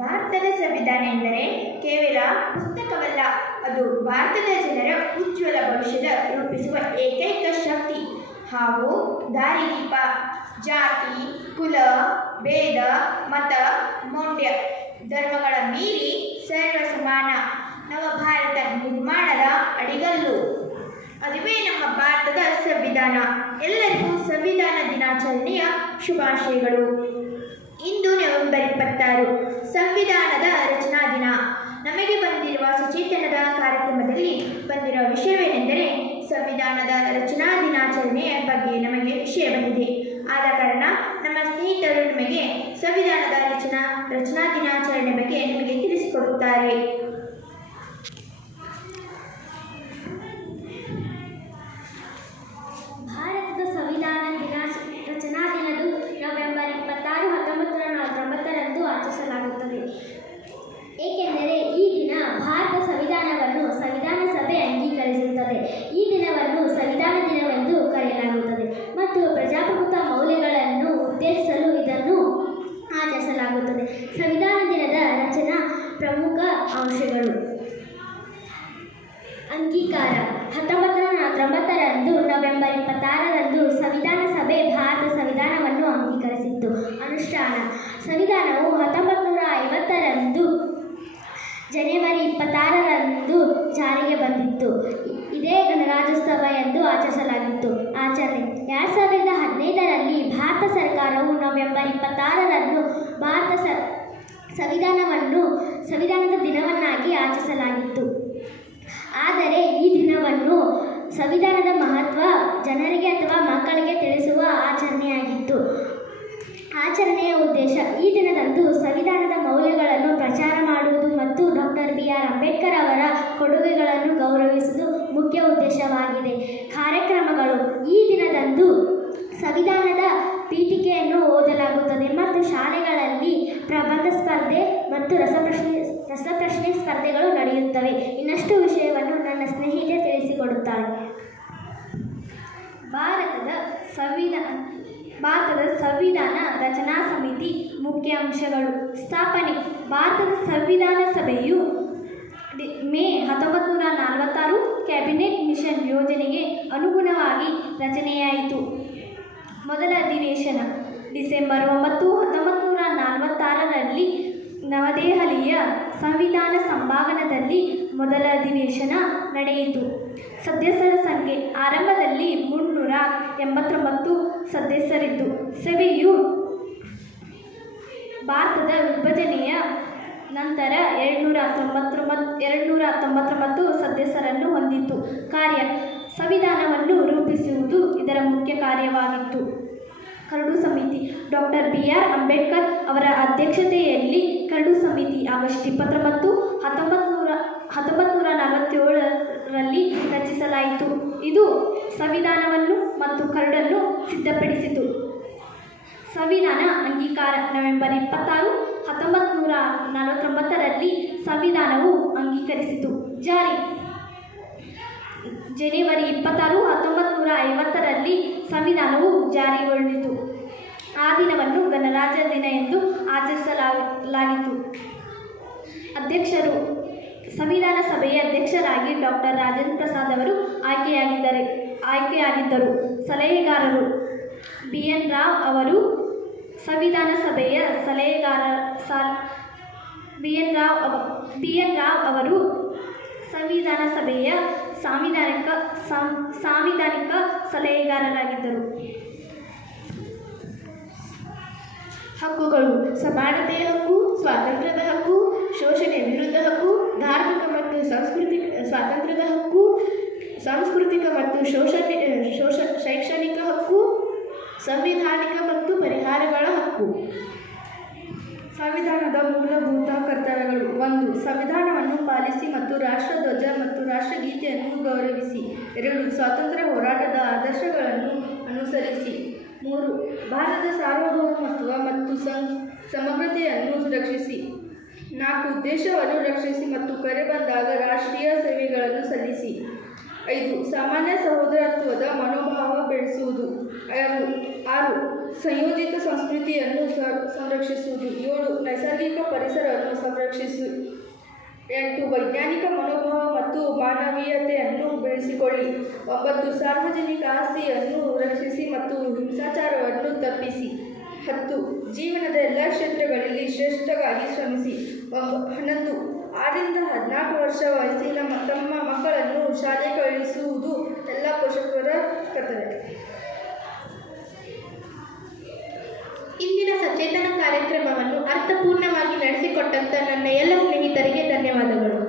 ಭಾರತದ ಸಂವಿಧಾನ ಎಂದರೆ ಕೇವಲ ಪುಸ್ತಕವಲ್ಲ, ಅದು ಭಾರತದ ಜನರ ಉಜ್ವಲ ಭವಿಷ್ಯದ ರೂಪಿಸುವ ಏಕೈಕ ಶಕ್ತಿ ಹಾಗೂ ದಾರಿದೀಪ. ಜಾತಿ, ಕುಲ, ಭೇದ, ಮತ, ಮೌಢ್ಯ, ಧರ್ಮಗಳ ಮೀರಿ ಸರ್ವ ಸಮಾನ ನವಭಾರತ ನಿರ್ಮಾಣದ ಅಡಿಗಲ್ಲು. ಅದುವೇ ನಮ್ಮ ಭಾರತದ ಸಂವಿಧಾನ. ಎಲ್ಲರಿಗೂ ಸಂವಿಧಾನ ದಿನಾಚರಣೆಯ ಶುಭಾಶಯಗಳು. ಇಂದು ನವೆಂಬರ್ 26 ಸಂವಿಧಾನದ ರಚನಾ ದಿನ. ನಮಗೆ ಬಂದಿರುವ ಸಚೇತನದ ಕಾರ್ಯಕ್ರಮದಲ್ಲಿ ಬಂದಿರುವ ವಿಷಯವೇನೆಂದರೆ ಸಂವಿಧಾನದ ರಚನಾ ದಿನಾಚರಣೆಯ ಬಗ್ಗೆ ನಮಗೆ ವಿಷಯ ಬಂದಿದೆ. ಆದ ಕಾರಣ ನಮ್ಮ ಸ್ನೇಹಿತರು ನಮಗೆ ಸಂವಿಧಾನದ ರಚನಾ ದಿನಾಚರಣೆ ಬಗ್ಗೆ ನಿಮಗೆ ತಿಳಿಸಿಕೊಡುತ್ತಾರೆ. ಭಾರತದ ಸಂವಿಧಾನ ರಚನಾ ದಿನವು ನವೆಂಬರ್ 26, 1949ರಂದು ಆಚರಿಸಲಾಗುತ್ತದೆ. ಏಕೆಂದರೆ ಈ ದಿನ ಭಾರತ ಸಂವಿಧಾನವನ್ನು ಸಂವಿಧಾನ ಸಭೆ ಅಂಗೀಕರಿಸುತ್ತದೆ. ಈ ದಿನವನ್ನು ಸಂವಿಧಾನ ದಿನವೆಂದು ಕರೆಯಲಾಗುತ್ತದೆ ಮತ್ತು ಪ್ರಜಾಪ್ರಭುತ್ವ ಮೌಲ್ಯಗಳನ್ನು ಉತ್ತೇಜಿಸಲು ಇದನ್ನು ಆಚರಿಸಲಾಗುತ್ತದೆ. ಸಂವಿಧಾನ ದಿನದ ರಚನಾ ಪ್ರಮುಖ ಅಂಶಗಳು: ಅಂಗೀಕಾರ. 1949ರಂದು ನವೆಂಬರ್ 26ರಂದು ಸಂವಿಧಾನ ಸಭೆ ಭಾರತ ಸಂವಿಧಾನವನ್ನು ಅಂಗೀಕರಿಸಿತು. ಅನುಷ್ಠಾನ. ಸಂವಿಧಾನವು 1950ರಂದು ಜನವರಿ 26ರಂದು ಜಾರಿಗೆ ಬಂದಿತ್ತು. ಇದೇ ಗಣರಾಜ್ಯೋತ್ಸವ ಎಂದು ಆಚರಿಸಲಾಗಿತ್ತು. ಆಚರಣೆ. 2015ರಲ್ಲಿ ಭಾರತ ಸರ್ಕಾರವು ನವೆಂಬರ್ 26ರಂದು ಭಾರತ ಸಂವಿಧಾನದ ದಿನವನ್ನಾಗಿ ಆಚರಿಸಲಾಗಿತ್ತು. ಆದರೆ ಈ ದಿನವನ್ನು ಸಂವಿಧಾನದ ಮಹತ್ವ ಜನರಿಗೆ ಅಥವಾ ಮಕ್ಕಳಿಗೆ ತಿಳಿಸುವ ಆಚರಣೆಯಾಗಿತ್ತು. ಆಚರಣೆಯ ಉದ್ದೇಶ: ಈ ದಿನದಂದು ಸಂವಿಧಾನದ ಮೌಲ್ಯಗಳನ್ನು ಪ್ರಚಾರ ಮಾಡುವುದು ಮತ್ತು ಡಾಕ್ಟರ್ BR ಅಂಬೇಡ್ಕರ್ ಅವರ ಕೊಡುಗೆಗಳನ್ನು ಗೌರವಿಸುವುದು ಮುಖ್ಯ ಉದ್ದೇಶವಾಗಿದೆ. ಕಾರ್ಯಕ್ರಮಗಳು: ಈ ದಿನದಂದು ಸಂವಿಧಾನದ ಪೀಠಿಕೆಯನ್ನು ಓದಲಾಗುತ್ತದೆ ಮತ್ತು ಶಾಲೆಗಳಲ್ಲಿ ಪ್ರಬಂಧ ಸ್ಪರ್ಧೆ ಮತ್ತು ರಸಪ್ರಶ್ನೆ ಸ್ಪರ್ಧೆಗಳು ನಡೆಯುತ್ತವೆ. ಇನ್ನಷ್ಟು ವಿಷಯವನ್ನು ನನ್ನ ಸ್ನೇಹಿತೆ ತಿಳಿಸಿಕೊಡುತ್ತಾರೆ. ಭಾರತದ ಸಂವಿಧಾನ ರಚನಾ ಸಮಿತಿ ಮುಖ್ಯ ಅಂಶಗಳು. ಸ್ಥಾಪನೆ. ಭಾರತದ ಸಂವಿಧಾನ ಸಭೆಯು ಮೇ 1946 ಕ್ಯಾಬಿನೆಟ್ ಮಿಷನ್ ಯೋಜನೆಗೆ ಅನುಗುಣವಾಗಿ ರಚನೆಯಾಯಿತು. ಮೊದಲ ಅಧಿವೇಶನ ಡಿಸೆಂಬರ್ 9, 1946ರಲ್ಲಿ ನವದೆಹಲಿಯ ಸಂವಿಧಾನ ಸಭಾಂಗಣದಲ್ಲಿ ಮೊದಲ ಅಧಿವೇಶನ ನಡೆಯಿತು. ಸದಸ್ಯರ ಸಂಖ್ಯೆ ಆರಂಭದಲ್ಲಿ 389 ಸದಸ್ಯರಿದ್ದು, ಸಭೆಯು ಭಾರತದ ವಿಭಜನೆಯ ನಂತರ 299 ಸದಸ್ಯರನ್ನು ಹೊಂದಿತು. ಕಾರ್ಯ: ಸಂವಿಧಾನವನ್ನು ರೂಪಿಸುವುದು ಇದರ ಮುಖ್ಯ ಕಾರ್ಯವಾಗಿತ್ತು. ಕರಡು ಸಮಿತಿ. ಡಾಕ್ಟರ್ BR ಅಂಬೇಡ್ಕರ್ ಅವರ ಅಧ್ಯಕ್ಷತೆಯಲ್ಲಿ ಕರಡು ಸಮಿತಿ ಆಗಸ್ಟ್ 29, 1947ರಲ್ಲಿ ರಚಿಸಲಾಯಿತು. ಇದು ಸಂವಿಧಾನವನ್ನು ಮತ್ತು ಕರಡನ್ನು ಸಿದ್ಧಪಡಿಸಿತು. ಸಂವಿಧಾನ ಅಂಗೀಕಾರ. ನವೆಂಬರ್ 26, 1949ರಲ್ಲಿ ಸಂವಿಧಾನವು ಅಂಗೀಕರಿಸಿತು. ಜಾರಿ. ಜನವರಿ 26, 1950ರಲ್ಲಿ ಸಂವಿಧಾನವು ಜಾರಿಗೊಂಡಿತು. ಆ ದಿನವನ್ನು ಗಣರಾಜ್ಯ ದಿನ ಎಂದು ಆಚರಿಸಲಾಗಿತ್ತು. ಅಧ್ಯಕ್ಷರು. ಸಂವಿಧಾನ ಸಭೆಯ ಅಧ್ಯಕ್ಷರಾಗಿ ಡಾಕ್ಟರ್ ರಾಜೇಂದ್ರ ಪ್ರಸಾದ್ ಅವರು ಆಯ್ಕೆಯಾಗಿದ್ದರು. ಸಲಹೆಗಾರರು. BN ರಾವ್ ಅವರು ಸಂವಿಧಾನ ಸಭೆಯ ಸಂವಿಧಾನ ಸಭೆಯ ಸಾಂವಿಧಾನಿಕ ಸಲಹೆಗಾರರಾಗಿದ್ದರು. ಹಕ್ಕುಗಳು. ಸಮಾನತೆಯ ಹಕ್ಕು, ಸ್ವಾತಂತ್ರ್ಯದ ಹಕ್ಕು, ಶೋಷಣೆ ವಿರುದ್ಧ ಹಕ್ಕು, ಧಾರ್ಮಿಕ ಮತ್ತು ಸ್ವಾತಂತ್ರ್ಯದ ಹಕ್ಕು, ಸಾಂಸ್ಕೃತಿಕ ಮತ್ತು ಶೈಕ್ಷಣಿಕ ಹಕ್ಕು, ಸಂವಿಧಾನಿಕ ಮತ್ತು ಪರಿಹಾರಗಳ ಹಕ್ಕು. ಸಂವಿಧಾನದ ಮೂಲಭೂತ ಕರ್ತವ್ಯಗಳು. 1. ಸಂವಿಧಾನವನ್ನು ಪಾಲಿಸಿ ಮತ್ತು ರಾಷ್ಟ್ರಧ್ವಜ ಮತ್ತು ರಾಷ್ಟ್ರಗೀತೆಯನ್ನು ಗೌರವಿಸಿ. 2. ಸ್ವಾತಂತ್ರ್ಯ ಹೋರಾಟದ ಆದರ್ಶಗಳನ್ನು ಅನುಸರಿಸಿ. 3. ಭಾರತದ ಸಾರ್ವಭೌಮತ್ವ ಮತ್ತು ಸಮಗ್ರತೆಯನ್ನು ರಕ್ಷಿಸಿ. 4. ದೇಶವನ್ನು ರಕ್ಷಿಸಿ ಮತ್ತು ಕರೆ ಬಂದಾಗ ರಾಷ್ಟ್ರೀಯ ಸೇವೆಗಳನ್ನು ಸಲ್ಲಿಸಿ. 5. ಸಾಮಾನ್ಯ ಸಹೋದರತ್ವದ ಮನೋಭಾವ ಬೆಳೆಸುವುದು. 6. ಸಂಯೋಜಿತ ಸಂಸ್ಕೃತಿಯನ್ನು ಸಂರಕ್ಷಿಸುವುದು. 7. ನೈಸರ್ಗಿಕ ಪರಿಸರವನ್ನು 8 ವೈಜ್ಞಾನಿಕ ಮನೋಭಾವ ಮತ್ತು ಮಾನವೀಯತೆಯನ್ನು ಬೆಳೆಸಿಕೊಳ್ಳಿ. 9 ಸಾರ್ವಜನಿಕ ಆಸ್ತಿಯನ್ನು ರಕ್ಷಿಸಿ ಮತ್ತು ಹಿಂಸಾಚಾರವನ್ನು ತಪ್ಪಿಸಿ. 10 ಜೀವನದ ಎಲ್ಲ ಕ್ಷೇತ್ರಗಳಲ್ಲಿ ಶ್ರೇಷ್ಠಗಾಗಿ ಶ್ರಮಿಸಿ. 11 6ರಿಂದ 14 ವರ್ಷ ವಯಸ್ಸಿನ ತಮ್ಮ ಮಕ್ಕಳನ್ನು ಶಾಲೆ ಕಳುಹಿಸುವುದು ಎಲ್ಲ ಪೋಷಕರ ಕರ್ತವ್ಯ. ಇಂದಿನ ಸಚೇತನ ಕಾರ್ಯಕ್ರಮವನ್ನು ಅರ್ಥಪೂರ್ಣವಾಗಿ ನಡೆಸಿಕೊಟ್ಟಂತ ನನ್ನ ಎಲ್ಲ ಸ್ನೇಹಿತರಿಗೆ ಧನ್ಯವಾದಗಳು.